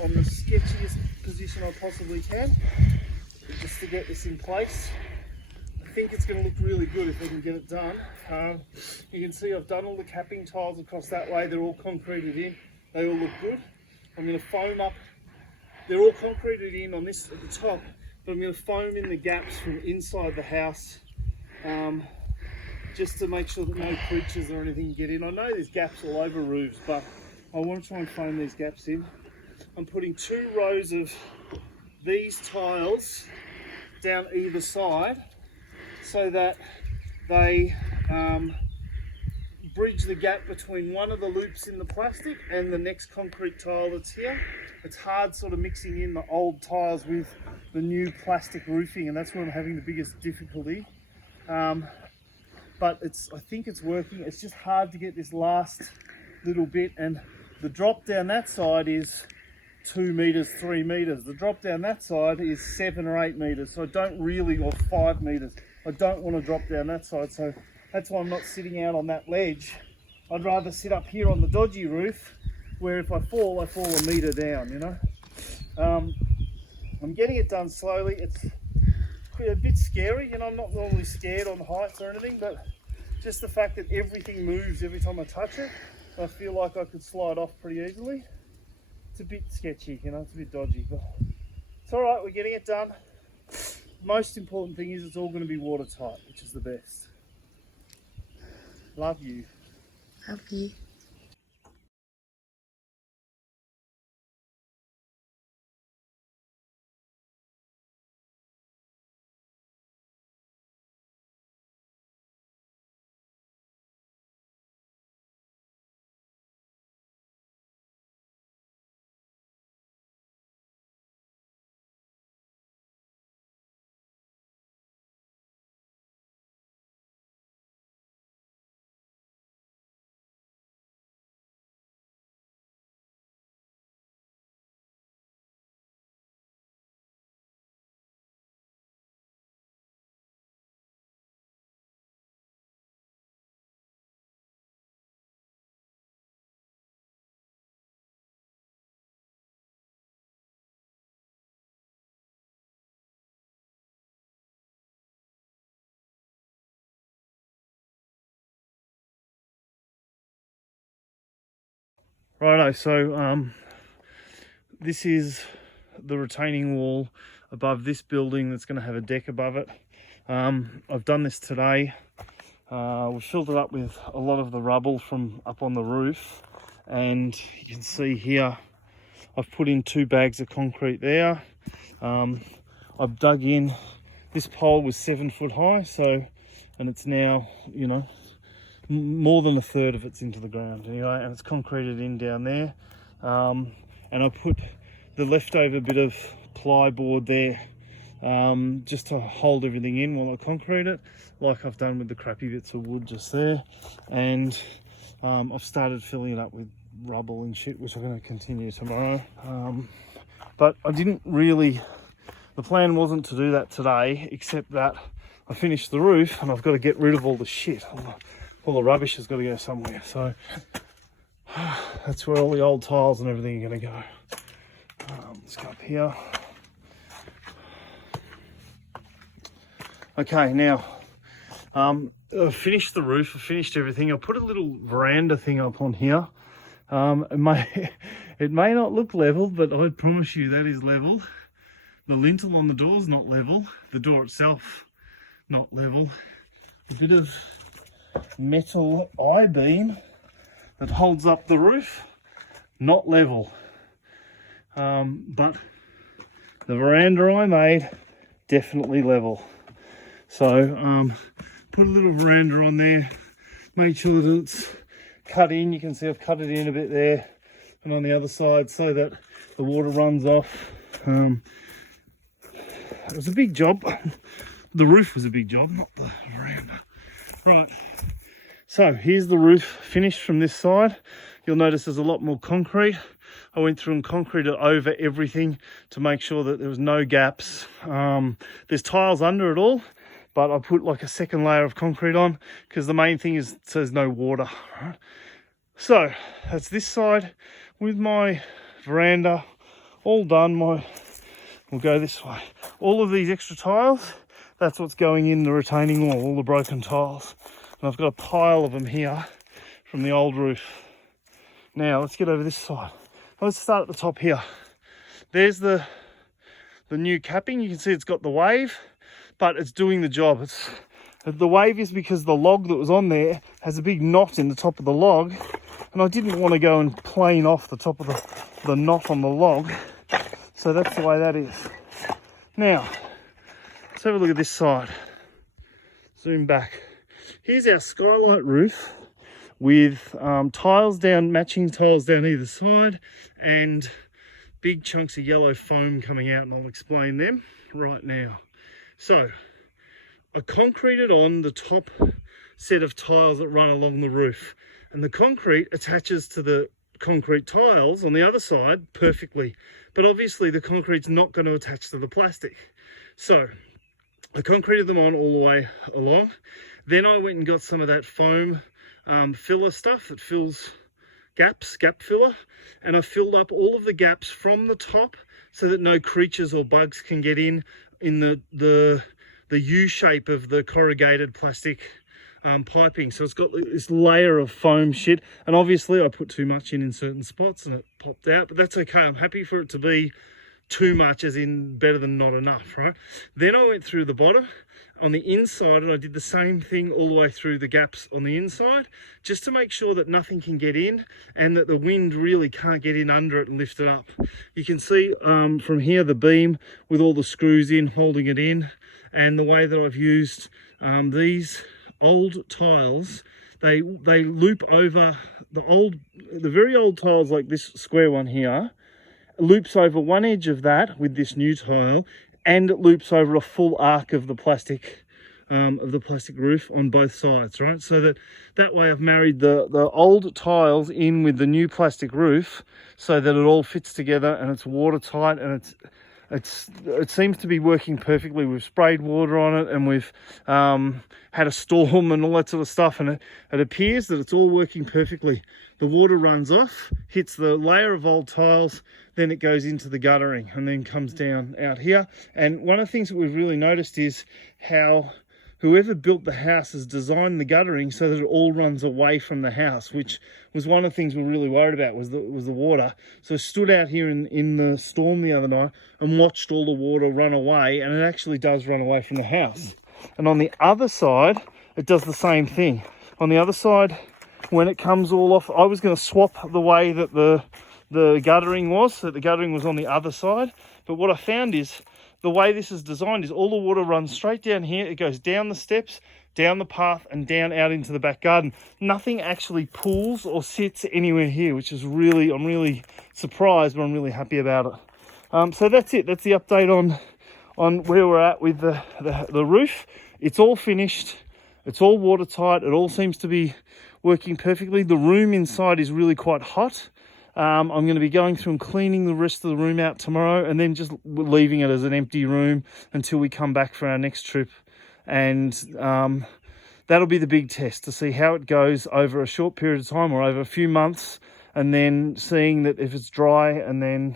on the sketchiest position I possibly can, just to get this in place. I think it's going to look really good if we can get it done. You can see I've done all the capping tiles across that way. They're all concreted in. They all look good. I'm going to foam up. They're all concreted in on this at the top, but I'm going to foam in the gaps from inside the house, just to make sure that no creatures or anything get in. I know there's gaps all over roofs, but I want to try and foam these gaps in. I'm putting 2 rows of these tiles down either side, so that they bridge the gap between one of the loops in the plastic and the next concrete tile that's here. It's hard sort of mixing in the old tiles with the new plastic roofing, and that's where I'm having the biggest difficulty. But I think it's working. It's just hard to get this last little bit, and the drop down that side is 2 meters, 3 meters. The drop down that side is 7 or 8 meters. So I don't really, or 5 meters. I don't want to drop down that side. So that's why I'm not sitting out on that ledge. I'd rather sit up here on the dodgy roof, where if I fall a meter down, you know. I'm getting it done slowly. It's a bit scary, you know. I'm not normally scared on heights or anything, but just the fact that everything moves every time I touch it, I feel like I could slide off pretty easily. It's a bit sketchy, you know, it's a bit dodgy, but it's all right, we're getting it done. Most important thing is it's all going to be watertight, which is the best. Love you. Love you. Righto, so this is the retaining wall above this building that's going to have a deck above it. I've done this today. We filled it up with a lot of the rubble from up on the roof, and you can see here I've put in 2 bags of concrete there. I've dug in, this pole was 7 foot high, so, and it's now, you know, more than a third of it's into the ground anyway, and it's concreted in down there. And I put the leftover bit of plyboard there just to hold everything in while I concrete it, like I've done with the crappy bits of wood just there. And I've started filling it up with rubble and shit, which I'm going to continue tomorrow. But I didn't really, the plan wasn't to do that today, except that I finished the roof and I've got to get rid of all the shit. All the rubbish has got to go somewhere. So that's where all the old tiles and everything are going to go. Let's go up here. Okay, now I've finished the roof, I've finished everything. I put a little veranda thing up on here. It may not look level, but I promise you that is level. The lintel on the door is not level. The door itself, not level. A bit of metal I-beam that holds up the roof, not level. But the veranda I made, definitely level. So put a little veranda on there, made sure that it's cut in. You can see I've cut it in a bit there and on the other side so that the water runs off. It was a big job. The roof was a big job, not the veranda. Right, so here's the roof finished from this side. You'll notice there's a lot more concrete. I went through and concreted over everything to make sure that there was no gaps. There's tiles under it all, but I put like a second layer of concrete on because the main thing is so there's no water. Right? So that's this side with my veranda all done. We'll go this way. All of these extra tiles, that's what's going in the retaining wall, all the broken tiles. And I've got a pile of them here from the old roof. Now let's get over this side. Let's start at the top here. There's the new capping. You can see it's got the wave, but it's doing the job. The wave is because the log that was on there has a big knot in the top of the log, and I didn't want to go and plane off the top of the knot on the log. So that's the way that is. Now, let's have a look at this side. Zoom back. Here's our skylight roof with tiles down, matching tiles down either side, and big chunks of yellow foam coming out, and I'll explain them right now. So, I concreted on the top set of tiles that run along the roof, and the concrete attaches to the concrete tiles on the other side perfectly, but obviously the concrete's not going to attach to the plastic. So I concreted them on all the way along. Then I went and got some of that foam filler stuff that fills gaps, gap filler, and I filled up all of the gaps from the top so that no creatures or bugs can get in the U shape of the corrugated plastic piping. So it's got this layer of foam shit, and obviously I put too much in certain spots and it popped out, but that's okay. I'm happy for it to be too much, as in better than not enough, right? Then I went through the bottom on the inside and I did the same thing all the way through the gaps on the inside, just to make sure that nothing can get in and that the wind really can't get in under it and lift it up. You can see from here the beam with all the screws in holding it in, and the way that I've used these old tiles, they loop over the very old tiles, like this square one here, loops over one edge of that with this new tile, and it loops over a full arc of the plastic roof on both sides, right? So that way I've married the old tiles in with the new plastic roof so that it all fits together and it's watertight, and it seems to be working perfectly. We've sprayed water on it and we've had a storm and all that sort of stuff, and it appears that it's all working perfectly. The water runs off, hits the layer of old tiles, then it goes into the guttering and then comes down out here. And one of the things that we've really noticed is how whoever built the house has designed the guttering so that it all runs away from the house, which was one of the things we were really worried about, was the water. So I stood out here in the storm the other night and watched all the water run away, and it actually does run away from the house. And on the other side, it does the same thing. On the other side, when it comes all off, I was going to swap the way that the the guttering was, so the guttering was on the other side. But what I found is the way this is designed is all the water runs straight down here. It goes down the steps, down the path, and down out into the back garden. Nothing actually pools or sits anywhere here, which is really, I'm really surprised, but I'm really happy about it. So that's it. That's the update on where we're at with the roof. It's all finished. It's all watertight. It all seems to be working perfectly. The room inside is really quite hot. I'm going to be going through and cleaning the rest of the room out tomorrow, and then just leaving it as an empty room until we come back for our next trip. And that'll be the big test, to see how it goes over a short period of time or over a few months, and then seeing that if it's dry, and then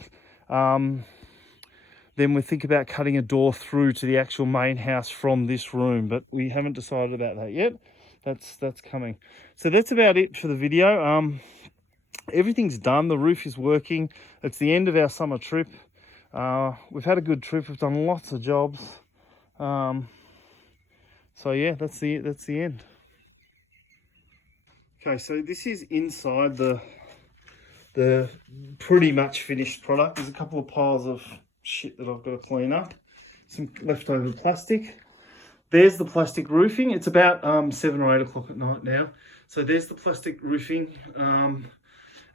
we think about cutting a door through to the actual main house from this room. But we haven't decided about that yet. That's coming. So that's about it for the video. Everything's done. The roof is working. It's the end of our summer trip. We've had a good trip. We've done lots of jobs. So yeah, that's the end. Okay, so this is inside the pretty much finished product. There's a couple of piles of shit that I've got to clean up. Some leftover plastic. There's the plastic roofing. It's about 7 or 8 o'clock at night now. So there's the plastic roofing.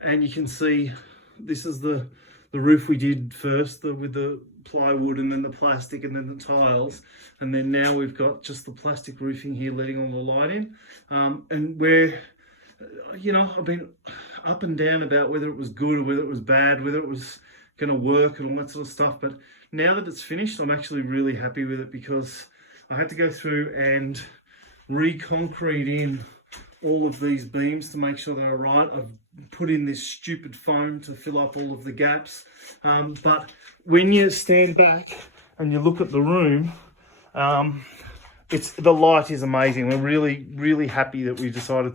And you can see this is the roof we did first, with the plywood and then the plastic and then the tiles. And then now we've got just the plastic roofing here letting all the light in. And we're, I've been up and down about whether it was good or whether it was bad, whether it was going to work and all that sort of stuff. But now that it's finished, I'm actually really happy with it, because I had to go through and re-concrete in all of these beams to make sure they're right. I've put in this stupid foam to fill up all of the gaps. But when you stand back and you look at the room, the light is amazing. We're really, really happy that we decided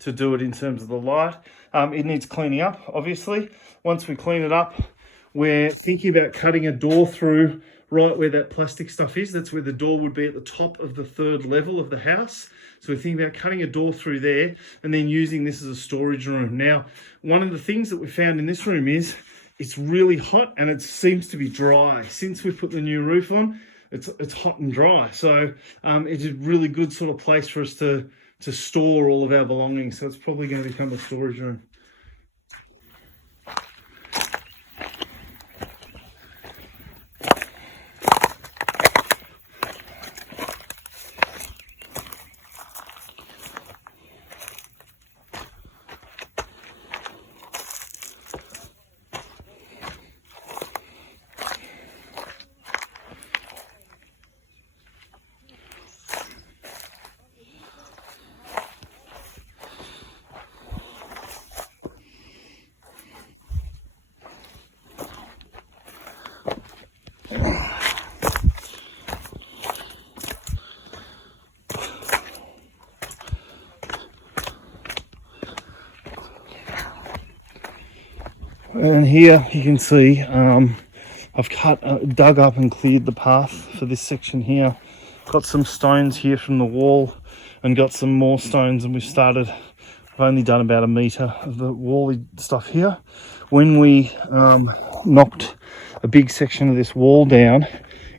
to do it in terms of the light. It needs cleaning up, obviously. Once we clean it up, we're thinking about cutting a door through right where that plastic stuff is. That's where the door would be, at the top of the 3rd level of the house. So we're thinking about cutting a door through there and then using this as a storage room. Now, one of the things that we found in this room is it's really hot and it seems to be dry. Since we put the new roof on, it's hot and dry. So it's a really good sort of place for us to store all of our belongings. So it's probably going to become a storage room. And here you can see I've dug up and cleared the path for this section here. Got some stones here from the wall and got some more stones, and we've only done about 1 metre of the wally stuff here. When we knocked a big section of this wall down,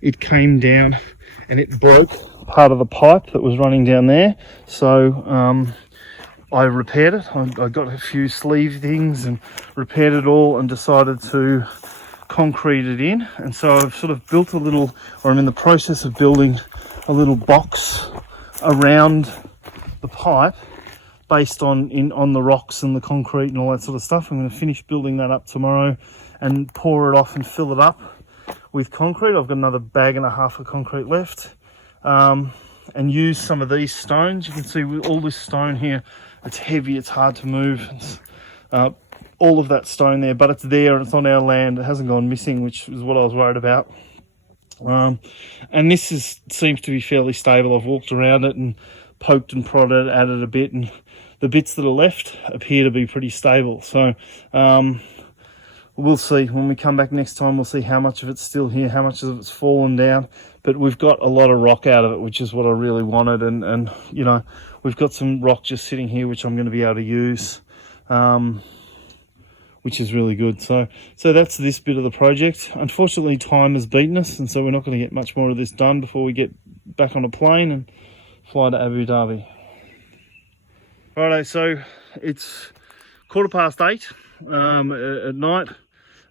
it came down and it broke part of the pipe that was running down there. So I repaired it. I got a few sleeve things and repaired it all and decided to concrete it in. And so I've sort of built I'm in the process of building a little box around the pipe based on the rocks and the concrete and all that sort of stuff. I'm going to finish building that up tomorrow and pour it off and fill it up with concrete. I've got another 1.5 bags of concrete left. And use some of these stones. You can see with all this stone here, it's heavy, it's hard to move. It's, all of that stone there, but it's there and it's on our land. It hasn't gone missing, which is what I was worried about. And this seems to be fairly stable. I've walked around it and poked and prodded at it a bit, and the bits that are left appear to be pretty stable. So we'll see. When we come back next time, we'll see how much of it's still here, how much of it's fallen down. But we've got a lot of rock out of it, which is what I really wanted. And we've got some rock just sitting here, which I'm going to be able to use. which is really good. So that's this bit of the project. Unfortunately, time has beaten us, and so we're not going to get much more of this done before we get back on a plane and fly to Abu Dhabi. Righto, so it's 8:15 at night,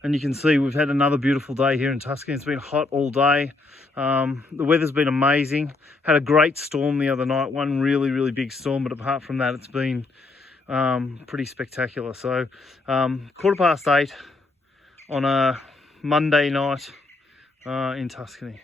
and you can see we've had another beautiful day here in Tuscany. It's been hot all day. The weather's been amazing. Had a great storm the other night, one really big storm, but apart from that, it's been pretty spectacular. So 8:15 on a Monday night in Tuscany.